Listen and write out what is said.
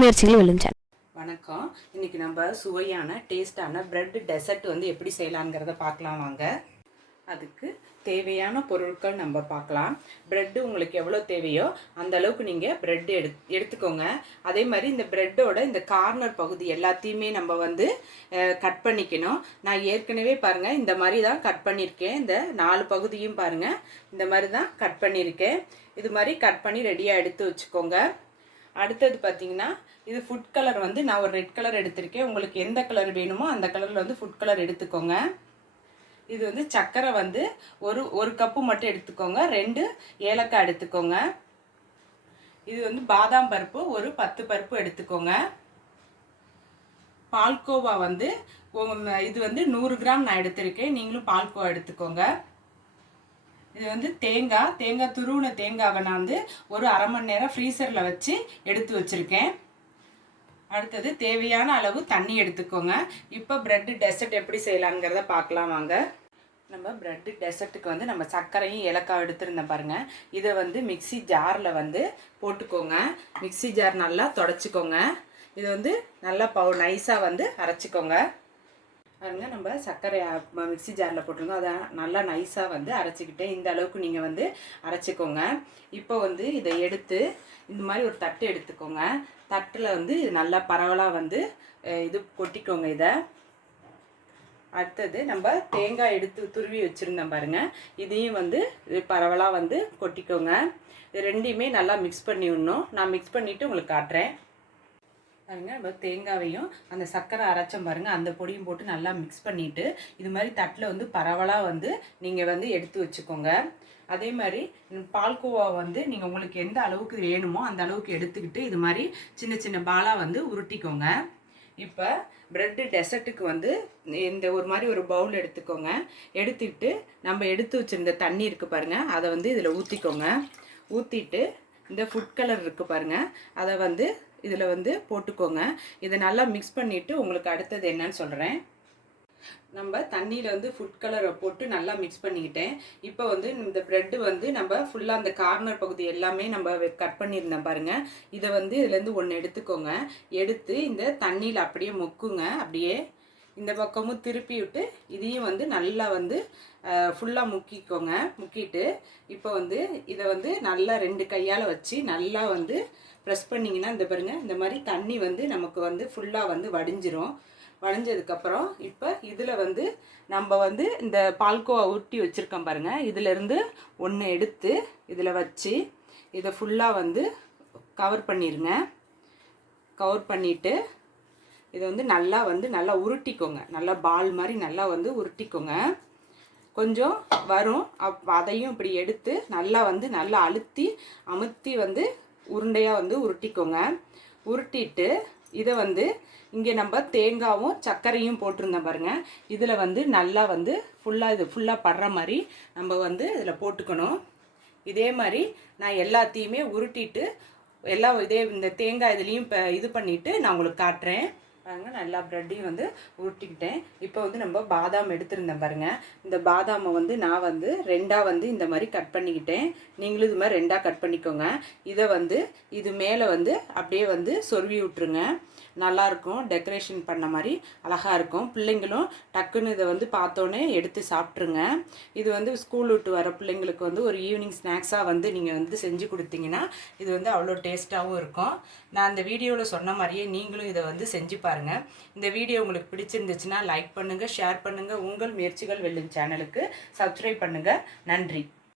முயற்சிகள் வெல்லும் சேனல். வணக்கம். இன்னைக்கு நம்ம சுவையான டேஸ்டான பிரெட் டெசர்ட் எப்படி செய்யலாங்கிறத பார்க்கலாம் வாங்க. அதுக்கு தேவையான பொருட்கள் நம்ம பார்க்கலாம். பிரெட்டு உங்களுக்கு எவ்வளோ தேவையோ அந்த அளவுக்கு நீங்கள் பிரெட் எடுத்துக்கோங்க. அதே மாதிரி இந்த பிரெட்டோட இந்த கார்னர் பகுதி எல்லாத்தையுமே நம்ம கட் பண்ணிக்கணும். நான் ஏற்கனவே பாருங்கள் இந்த மாதிரி தான் கட் பண்ணியிருக்கேன். இந்த 4 பகுதியும் பாருங்கள் இந்த மாதிரி தான் கட் பண்ணியிருக்கேன். இது மாதிரி கட் பண்ணி ரெடியாக எடுத்து வச்சுக்கோங்க. அடுத்தது பார்த்தீங்கன்னா இது ஃபுட் கலர் நான் ஒரு ரெட் கலர் எடுத்திருக்கேன். உங்களுக்கு எந்த கலர் வேணுமோ அந்த கலரில் ஃபுட் கலர் எடுத்துக்கோங்க. இது சர்க்கரை ஒரு கப்பு மட்டும் எடுத்துக்கோங்க. 2 ஏலக்காய் எடுத்துக்கோங்க. இது பாதாம் பருப்பு ஒரு 10 பருப்பு எடுத்துக்கோங்க. பால்கோவா இது 100 கிராம் நான் எடுத்திருக்கேன். நீங்களும் பால்கோவா எடுத்துக்கோங்க. இது தேங்காய் துருவின தேங்காவை நான் ஒரு அரை மணி நேரம் ஃப்ரீசரில் வச்சு எடுத்து வச்சுருக்கேன். அடுத்தது தேவையான அளவு தண்ணி எடுத்துக்கோங்க. இப்போ பிரெட் டெசர்ட் எப்படி செய்யலாங்கிறத பார்க்கலாம் வாங்க. நம்ம பிரெட் டெசர்ட்டுக்கு நம்ம சர்க்கரையும் ஏலக்காய் எடுத்துருந்தேன் பாருங்கள். இதை மிக்சி ஜாரில் போட்டுக்கோங்க. மிக்சி ஜார் நல்லா தொடச்சிக்கோங்க. இது நல்லா நைஸாக அரைச்சிக்கோங்க. பாருங்க, நம்ம சர்க்கரை மிக்சி ஜாரில் போட்டுருங்க. அதை நல்லா நைஸாக அரைச்சிக்கிட்டேன். இந்த அளவுக்கு நீங்கள் அரைச்சிக்கோங்க. இப்போ இதை எடுத்து இந்த மாதிரி ஒரு தட்டு எடுத்துக்கோங்க. தட்டில் இது நல்லா பரவலாக இது கொட்டிக்கோங்க. இதை அடுத்தது நம்ம தேங்காய் எடுத்து துருவி வச்சுருந்தேன் பாருங்கள். இதையும் பரவலாக கொட்டிக்கோங்க. இது ரெண்டையுமே நல்லா மிக்ஸ் பண்ணி விடணும். நான் மிக்ஸ் பண்ணிவிட்டு உங்களுக்கு காட்டுறேன் பாருங்கள். நம்ம தேங்காவையும் அந்த சர்க்கரை அரைச்சம் பாருங்கள், அந்த பொடியும் போட்டு நல்லா மிக்ஸ் பண்ணிவிட்டு இது மாதிரி தட்டில் பரவலாக நீங்கள் எடுத்து வச்சுக்கோங்க. அதே மாதிரி பால்கோவா நீங்கள் உங்களுக்கு எந்த அளவுக்கு வேணுமோ அந்த அளவுக்கு எடுத்துக்கிட்டு இது மாதிரி சின்ன சின்ன பாலாக உருட்டிக்கோங்க. இப்போ பிரெட்டு டெசர்ட்டுக்கு இந்த ஒரு மாதிரி ஒரு பவுல் எடுத்துக்கோங்க. எடுத்துக்கிட்டு நம்ம எடுத்து வச்சுருந்த தண்ணி இருக்குது பாருங்கள், அதை இதில் ஊற்றிக்கோங்க. ஊற்றிட்டு இந்த ஃபுட் கலர் இருக்குது பாருங்கள், அதை இதில் போட்டுக்கோங்க. இதை நல்லா மிக்ஸ் பண்ணிவிட்டு உங்களுக்கு அடுத்தது என்னன்னு சொல்கிறேன். நம்ம தண்ணியில் ஃபுட் கலரை போட்டு நல்லா மிக்ஸ் பண்ணிக்கிட்டேன். இப்போ இந்த ப்ரெட்டு நம்ம ஃபுல்லாக அந்த கார்னர் பகுதி எல்லாமே நம்ம கட் பண்ணியிருந்தேன் பாருங்கள். இதை இதுலேருந்து ஒன்று எடுத்துக்கோங்க. எடுத்து இந்த தண்ணியில் அப்படியே முக்குங்க. அப்படியே இந்த பக்கமும் திருப்பி விட்டு இதையும் நல்லா ஃபுல்லாக முக்கிக்கோங்க. முக்கிட்டு இப்போ இதை நல்லா 2 கையால் வச்சு நல்லா ப்ரெஸ் பண்ணிங்கன்னா இந்த பாருங்கள், இந்த மாதிரி தண்ணி நமக்கு ஃபுல்லாக வடிஞ்சிரும். வடிஞ்சதுக்கப்புறம் இப்போ இதில் நம்ம இந்த பால்கோவா ஊட்டி வச்சுருக்கோம் பாருங்கள், இதிலேருந்து ஒன்று எடுத்து இதில் வச்சு இதை ஃபுல்லாக கவர் பண்ணிடுங்க. கவர் பண்ணிவிட்டு இதை நல்லா உருட்டிக்கோங்க. நல்லா பால் மாதிரி நல்லா உருட்டிக்கோங்க. கொஞ்சம் வரும், அதையும் இப்படி எடுத்து நல்லா நல்லா அமுத்தி உருண்டையாக உருட்டிக்கோங்க. உருட்டிட்டு இதை இங்கே நம்ம தேங்காயும் சர்க்கரையும் போட்டிருந்தோம் பாருங்கள், இதில் நல்லா ஃபுல்லாக இது ஃபுல்லாக படுற மாதிரி நம்ம இதில் போட்டுக்கணும். இதே மாதிரி நான் எல்லாத்தையுமே உருட்டிட்டு எல்லாம் இந்த தேங்காய் இதுலேயும் இப்போ இது பண்ணிவிட்டு நான் உங்களுக்கு காட்டுறேன் பாருங்கள். நல்லா ப்ரெட்டையும் உருட்டிக்கிட்டேன். இப்போ நம்ம பாதாம் எடுத்துருந்தேன் பாருங்கள். இந்த பாதாமை நான் 2ஆக இந்த மாதிரி கட் பண்ணிக்கிட்டேன். நீங்களும் இது மாதிரி 2ஆக கட் பண்ணிக்கோங்க. இதை இது மேலே அப்படியே சொருவி விட்டுருங்க. நல்லாயிருக்கும், டெக்கரேஷன் பண்ண மாதிரி அழகாக இருக்கும். பிள்ளைங்களும் டக்குன்னு இதை பார்த்தோன்னே எடுத்து சாப்பிட்ருங்க. இது ஸ்கூல் விட்டு வர பிள்ளைங்களுக்கு ஒரு ஈவினிங் ஸ்நாக்ஸாக நீங்கள் செஞ்சு கொடுத்தீங்கன்னா இது அவ்வளோ டேஸ்ட்டாகவும் இருக்கும். நான் இந்த வீடியோவில் சொன்ன மாதிரியே நீங்களும் இதை செஞ்சு பாருங்கள். இந்த வீடியோ உங்களுக்கு பிடிச்சிருந்துச்சுன்னா லைக் பண்ணுங்கள், ஷேர் பண்ணுங்கள். உங்கள் முயற்சிகள் வெல்லும் சேனலுக்கு சப்ஸ்கிரைப் பண்ணுங்கள். நன்றி.